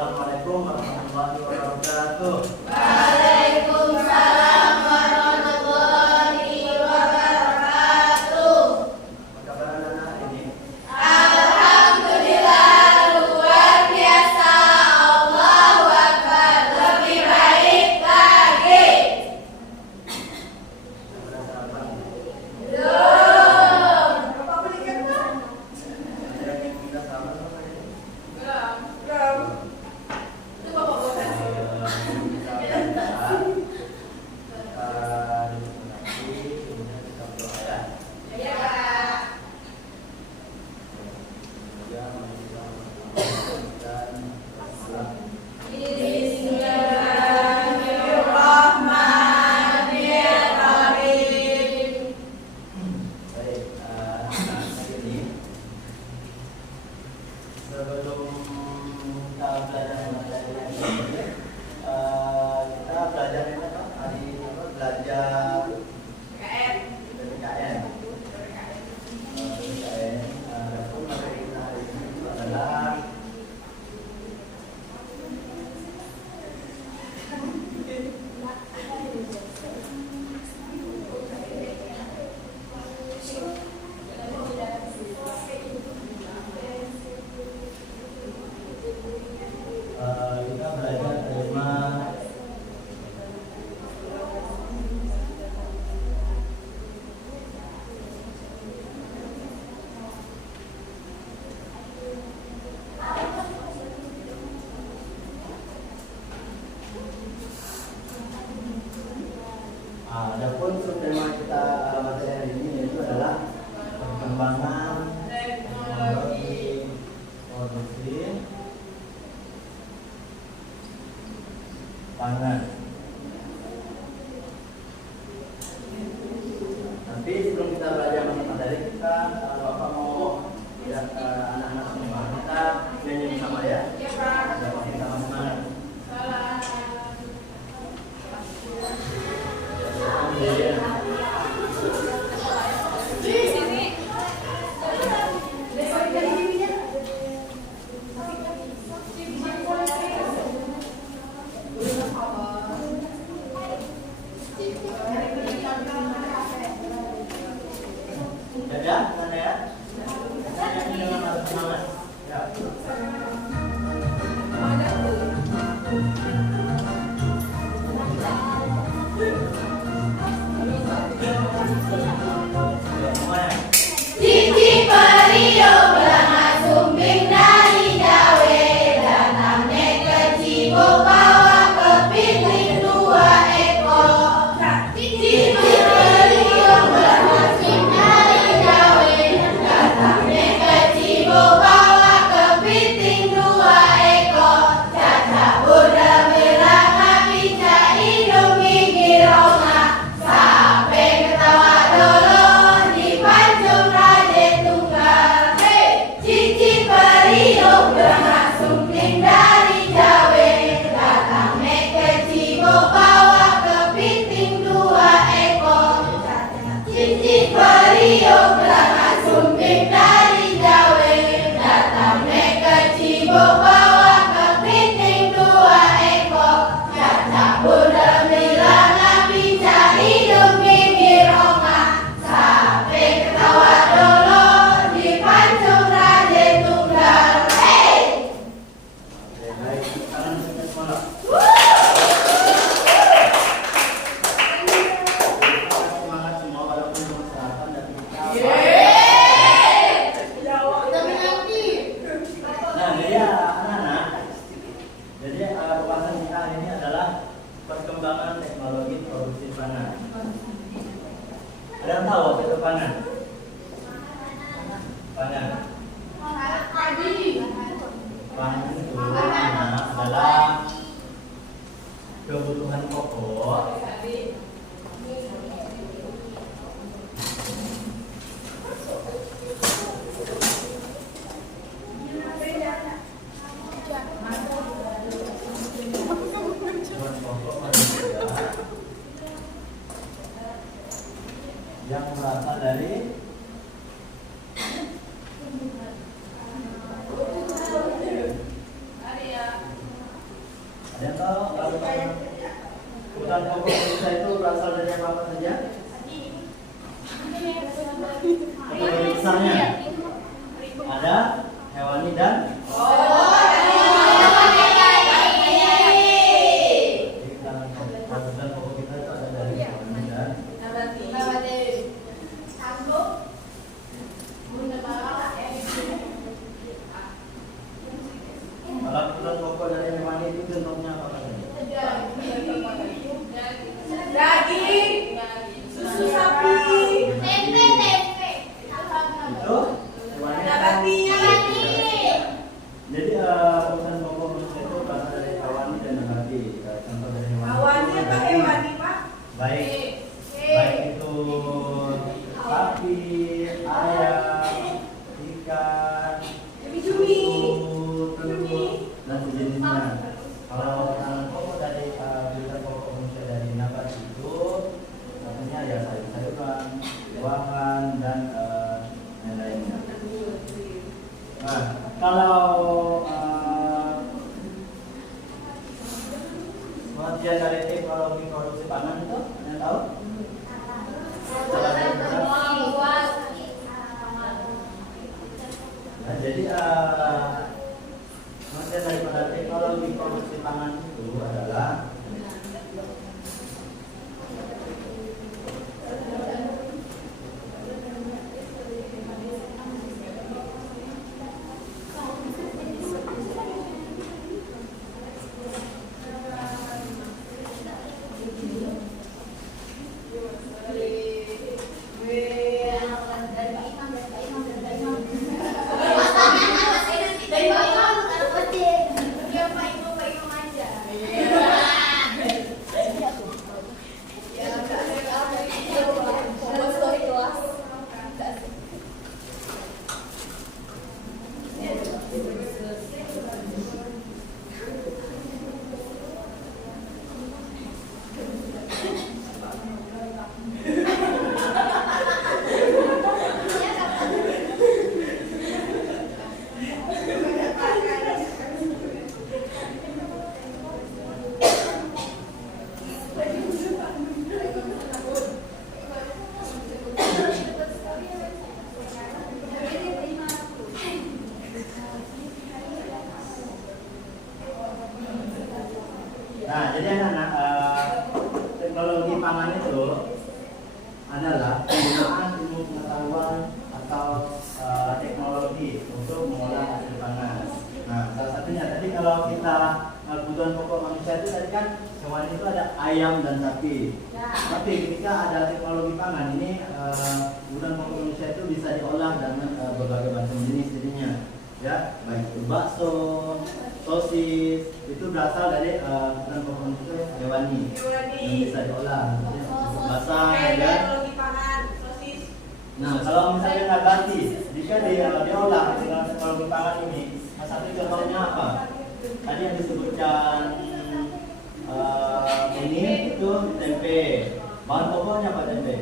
Assalamualaikum warahmatullahi wabarakatuh. Waalaikumsalam warahmatullahi wabarakatuh. Apa kabar anak-anak hari ini? Alhamdulillah luar biasa. Allahu Akbar. Lebih baik lagi. Sudah sarapan? Belum. Ada yang minta sarapan apa ini? Belum. Itu Bapak bukan. Kita belajar. Kita duduk lagi, kemudian kita berdoa ya. Ya. Ya, mari kita berdoa dan bersalam. Bismillahirrahmanirrahim. Baik, hari ini sebelum kita belajar materi ini, kita belajar ini apa? Hari apa? Belajar PPKN. PPKN. Adapun materi kita hari ini itu adalah kita belajar tema adapun subtema kita materi hari ini yaitu adalah perkembangan teknologi produksi pangan. Nanti sebelum kita belajar materi kita, kalau Bapak mau ya anak-anak semua kita nyanyi bersama ya. Bapak kita semangat. Ya, mana ya? Nyanyi dengan semangat. Ya. Cici Perio berangkat sumbing dari Jawa dan ame ke Cibuk bawa ke piting 2 ekor. Cici Perio berangkat sumbing dari Jawa dan ame ke Cibuk bawa ke piting ada hewani dan bahan pokok kita itu ada dari hewani dan kalau kebutuhan pokok dari hewani itu contohnya apa saja? daging, susu sapi, tempe. Itu hewani. Nabati. Jadi kebutuhan pokok manusia itu berasal dari hewani dan nabati. Contoh dari hewani. Hewani apa hewani, Pak? Baik itu sapi, ayam, ikan, susu, telur, dan sejenisnya. Kalau pokok dari kebutuhan pokok manusia dari nabati itu artinya ya sayur-sayuran, buah-buahan dan yang lainnya. Nah, kalau pengertian dari teknologi produksi pangan itu ada yang tahu? Nah, jadi pengertian daripada teknologi produksi pangan itu adalah nah, jadi anak-anak teknologi pangan itu adalah penggunaan ilmu pengetahuan atau teknologi untuk mengolah hasil pangan. Nah, salah satunya tadi kalau kita kebutuhan pokok manusia itu tadi kan hewan itu ada ayam dan sapi. Tapi ketika ada teknologi pangan ini kebutuhan pokok manusia itu bisa diolah dengan berbagai macam jenis jadinya. Ya, baik itu bakso, sosis, itu berasal dari kebutuhan pokok manusia hewani yang bisa diolah. Basah dan nah, kalau misalnya nabati, jika diolah dengan teknologi pangan ini, satu contohnya apa? Tadi yang disebutkan ini itu tempe. Bahan pokoknya apa tempe?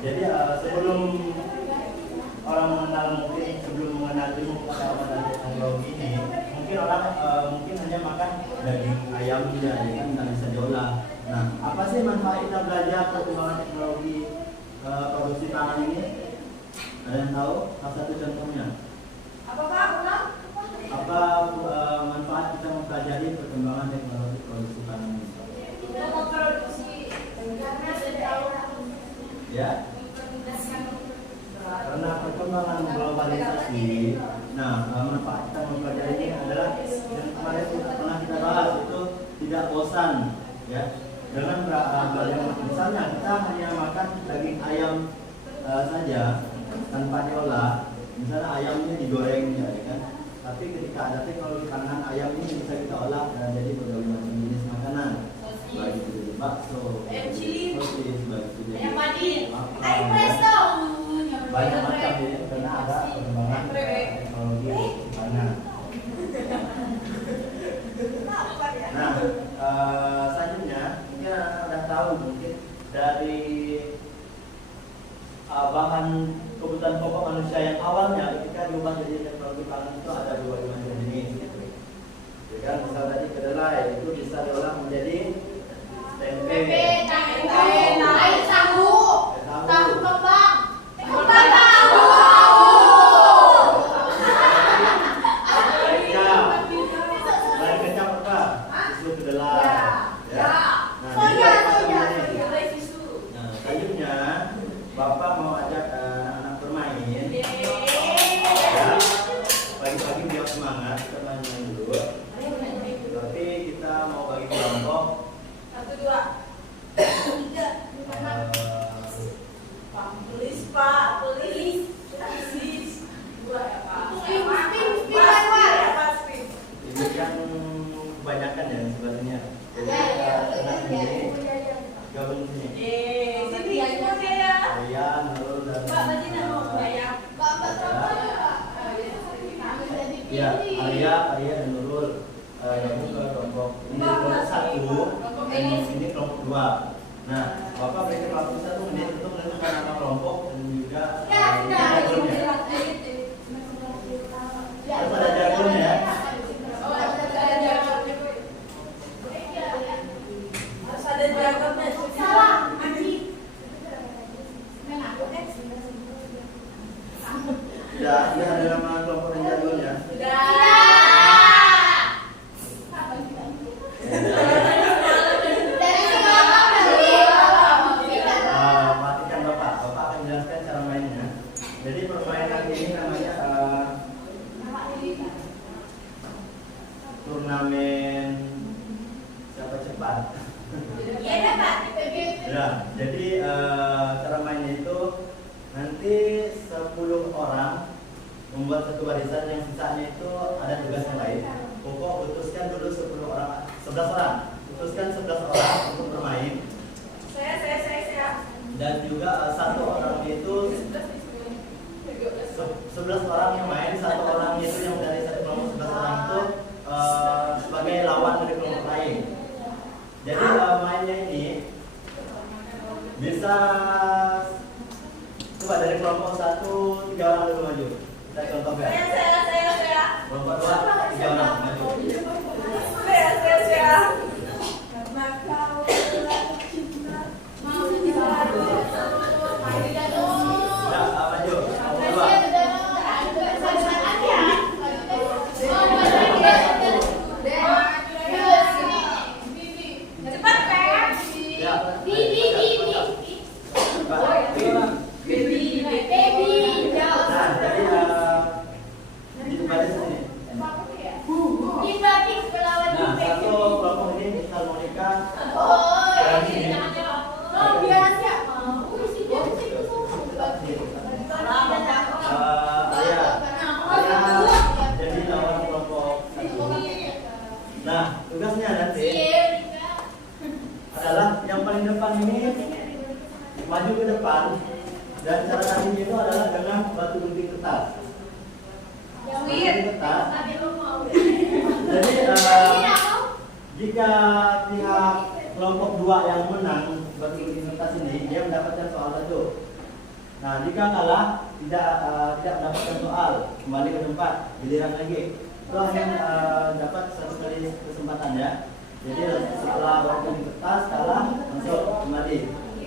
Jadi sebelum orang mengenal sebelum mengenal ilmu pengetahuan dan teknologi ini, mungkin orang mungkin hanya makan daging ayam saja, ya kan nggak bisa diolah. Nah, apa sih manfaat kita belajar perkembangan teknologi produksi pangan ini? Ada yang tahu? Salah satu contohnya. Apa manfaat kita mempelajari perkembangan teknologi produksi pangan ini? Ya. Karena perkembangan globalisasi, nah manfaat kita mempelajari ini adalah yang kemarin pernah kita bahas itu tidak bosan, ya. Dengan misalnya kita hanya makan daging ayam saja tanpa diolah, misalnya ayamnya digoreng, ya kan. Tapi ketika ada teknologi pangan, ayam ini bisa kita olah jadi berbagai macam jenis makanan, baik itu jadi bakso, sosis, baik itu jadi banyak macam ya, karena ada perkembangan teknologi di sana. Nah, selanjutnya mungkin sudah tahu mungkin dari bahan kebutuhan pokok manusia yang awalnya ketika diubah jadi teknologi pangan itu ada berbagai macam jenis. Ya kan, misal tadi kedelai itu bisa diolah menjadi tempe. Bapak mau ajak anak-anak bermain. Yeay. Ya, pagi-pagi biar semangat, kita main-main dulu. Tapi kita mau bagi kelompok. 1, 2, 3. Please Pak, please. Please. 2 ya Pak. Spin. Ini kan kebanyakan ya sebenarnya. Jadi anak ini gabung sini. Sini semua ya. Saya, Nurul dan Pak, tadi nama bayar. ya, Arya dan Nurul gabung ke kelompok ini kelompok 1 dan ini kelompok 2. Nah, Bapak berikan waktu 1 menit untuk menentukan nama kelompok dan juga jargonnya. Harus ada jargonnya ya. Harus ada jargonnya. Salah. Ya, ini ada nama kelompok dan jargonnya. Matikan Bapak akan jelaskan cara mainnya. Jadi permainan ini namanya turnamen siapa cepat. Ya, jadi cara mainnya itu nanti 10 orang membuat satu barisan, yang sisanya itu ada tugas yang lain. Pokok putuskan dulu 11 orang. Putuskan 11 orang untuk bermain. Saya. Dan juga satu orang itu 11 orang yang main, satu orang itu yang dari satu kelompok 11 orang itu sebagai lawan dari kelompok lain. Jadi mainnya ini bisa coba dari kelompok 1 3 orang dulu maju. Kita contohkan. Saya. Kelompok 2 3 orang maju. Saya. Karena kau telah cinta. Ya, maju. Kelompok 2. Cepat, Pak. Ya. Nah, jadi di baris ini. Nah, satu kelompok ini misal Monica dan ini. Arya jadi lawan kelompok 1. Nah, tugasnya nanti adalah yang paling depan ini maju ke depan, dan cara tandingnya itu adalah dengan batu gunting kertas. Kertas. Jadi jika pihak kelompok 2 yang menang batu gunting kertas ini, dia mendapatkan soal 1. Nah, jika kalah tidak mendapatkan soal, kembali ke tempat, giliran lagi. Itu hanya dapat 1 kali kesempatan ya. Jadi setelah batu gunting kertas kalah, masuk kembali.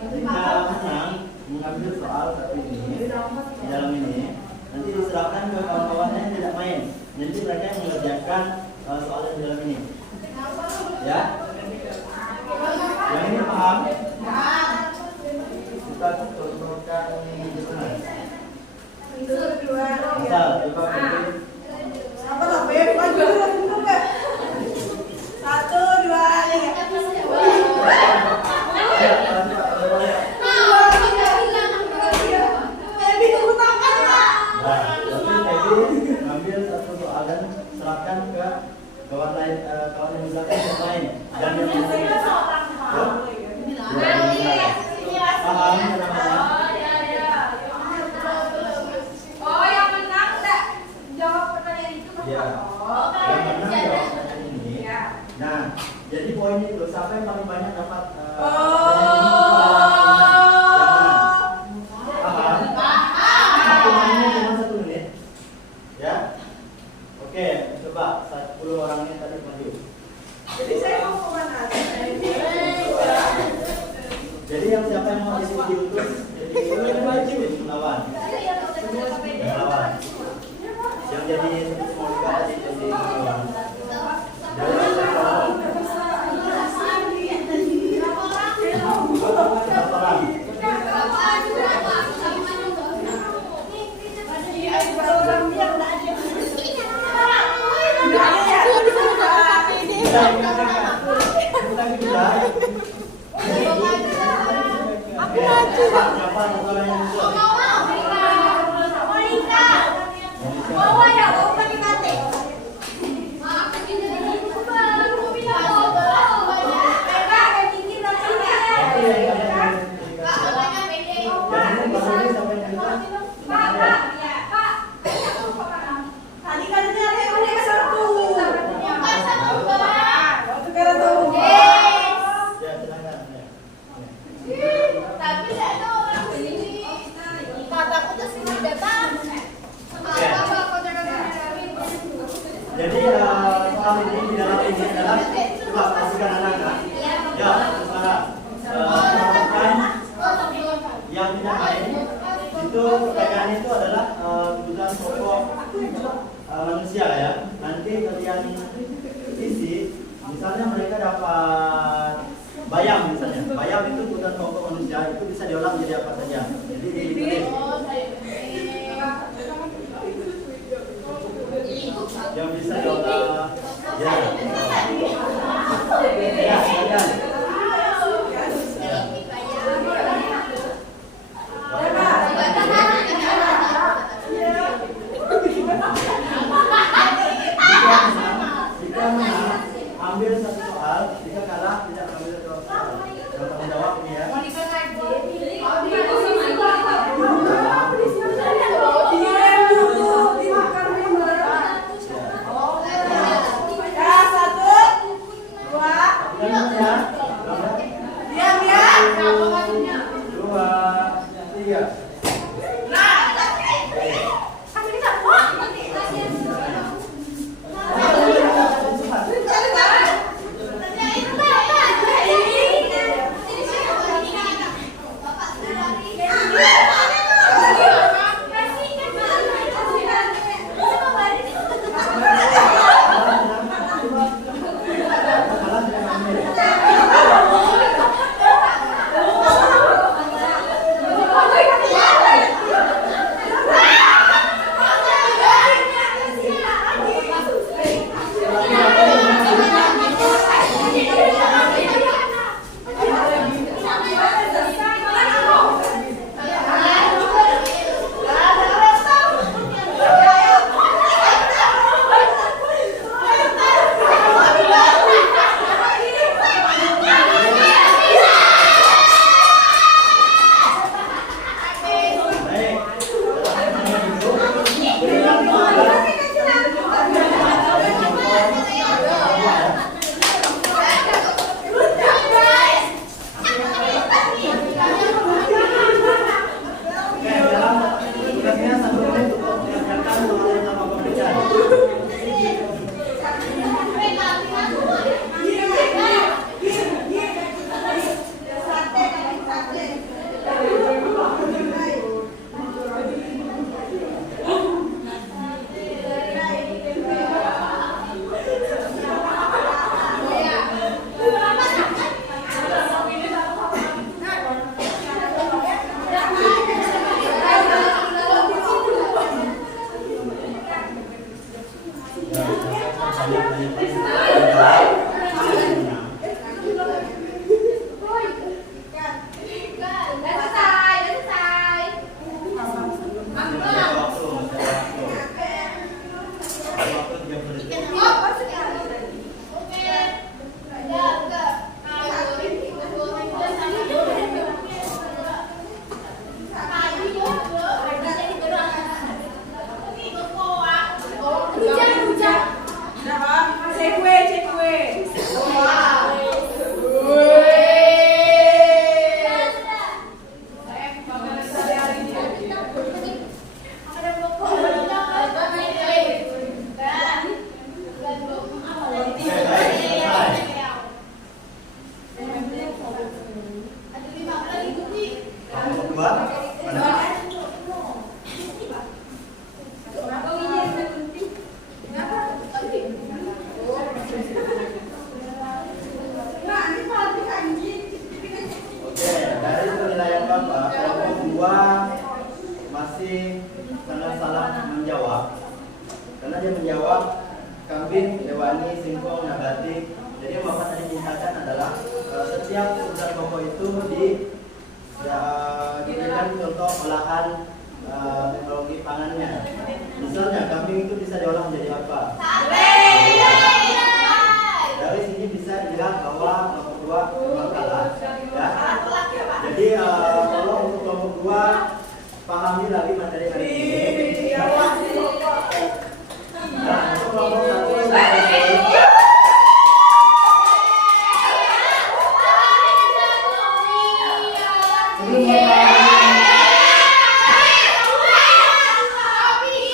Jika menang, mengambil soal 1 ini di dalam ini, nanti diserahkan ke kawan-kawannya yang tidak main. Jadi mereka yang mengerjakan soal yang di dalam ini. Ya? Yang ini paham? Kita contohkan di sana. Misal, coba pilih. Apa lah, Beb? Maju dulu, Beb. 1, 2, 3. Ya, coba lihat. Baby, tunggu tangan, Pak. Nah, tapi ngambil 1 soal dan serahkan ke kawan lain, kawan yang di belakang yang lain. Dan yang menang. Paham namanya? Oh, yang menang enggak jawab pertanyaan itu kan? Ya. Oh, Yang menang jawab pertanyaan ini. ya. Nah, jadi poin itu siapa yang paling banyak dapat paham? Satu mainnya cuma 1 menit. Ya. Oke, coba 10 orangnya tadi maju. Jadi saya mau kemana? Jadi yang siapa yang mau diutus jadi maju melawan. Melawan. Yang jadi Monica tadi jadi melawan. Berapa orang? Siapa orang yang muncul? Monica. Bawa ya, bawa pakai mate. Tadi kan dia ada satu. Sekarang tahu. Jadi soal ini di dalam ini adalah coba pastikan anak-anak. Ya, Sarah. Yang tidak main itu pertanyaan itu adalah kebutuhan pokok manusia ya. Nanti kalian isi, misalnya mereka dapat bayam misalnya. Bayam itu kebutuhan pokok manusia, itu bisa diolah menjadi apa saja. Jadi ditulis. Yang bisa diolah ya. Ya, silakan. Jika menang, ambil satu soal, jika kalah tidak ambil satu soal. Yang tanggung jawab ini ya. Karena dia menjawab kambing, hewani, singkong, nabati. Jadi yang Bapak tadi mintakan adalah setiap kebutuhan pokok itu di memberikan contoh olahan teknologi pangannya. Misalnya kambing itu bisa diolah menjadi apa? Dari sini bisa dilihat bahwa kelompok 2 memang kalah, ya. Jadi tolong untuk kelompok 2 pahami lagi materi hari ini. Nah, untuk kelompok 1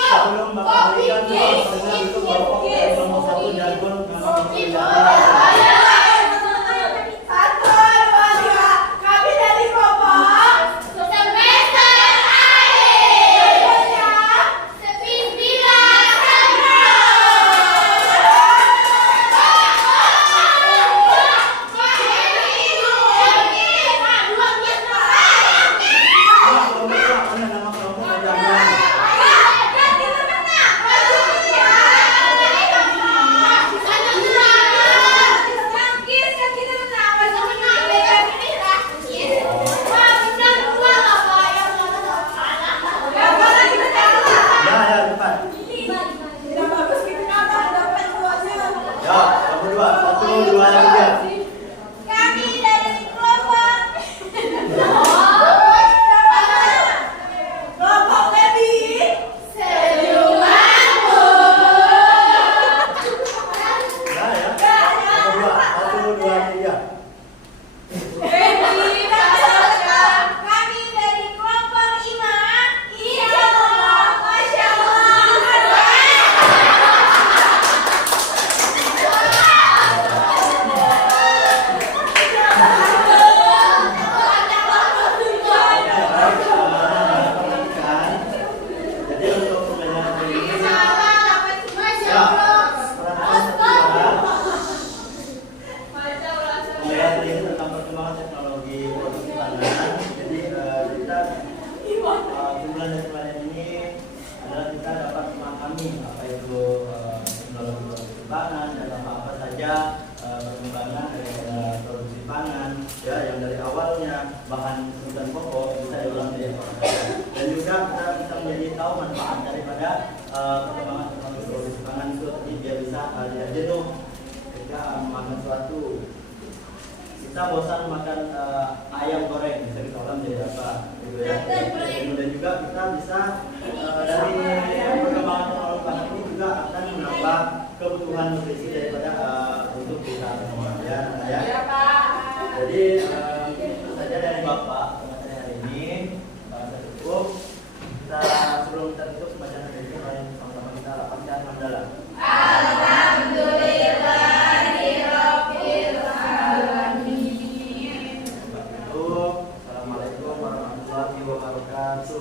sebelum Bapak berikan dengan untuk kelompok 1 jargon memang perkembangan dari produksi pangan, ya, yang dari awalnya bahan kebutuhan pokok bisa diulang menjadi olahan, dan juga kita bisa menjadi tahu manfaat daripada perkembangan teknologi produksi pangan itu, jadi dia bisa tidak jenuh ketika memakan sesuatu. Kita bosan makan ayam goreng, bisa kita olah menjadi apa, gitu ya. Dan juga kita bisa dari perkembangan teknologi pangan ini juga akan menambah kebutuhan nutrisi daripada untuk kita semua, ya. Jadi itu saja dari Bapak materi hari ini. Saya cukup. Kita sebelum kita tutup bacaan hari ini, mari sama-sama kita lapangkan hamdalah. Assalamualaikum warahmatullahi wabarakatuh.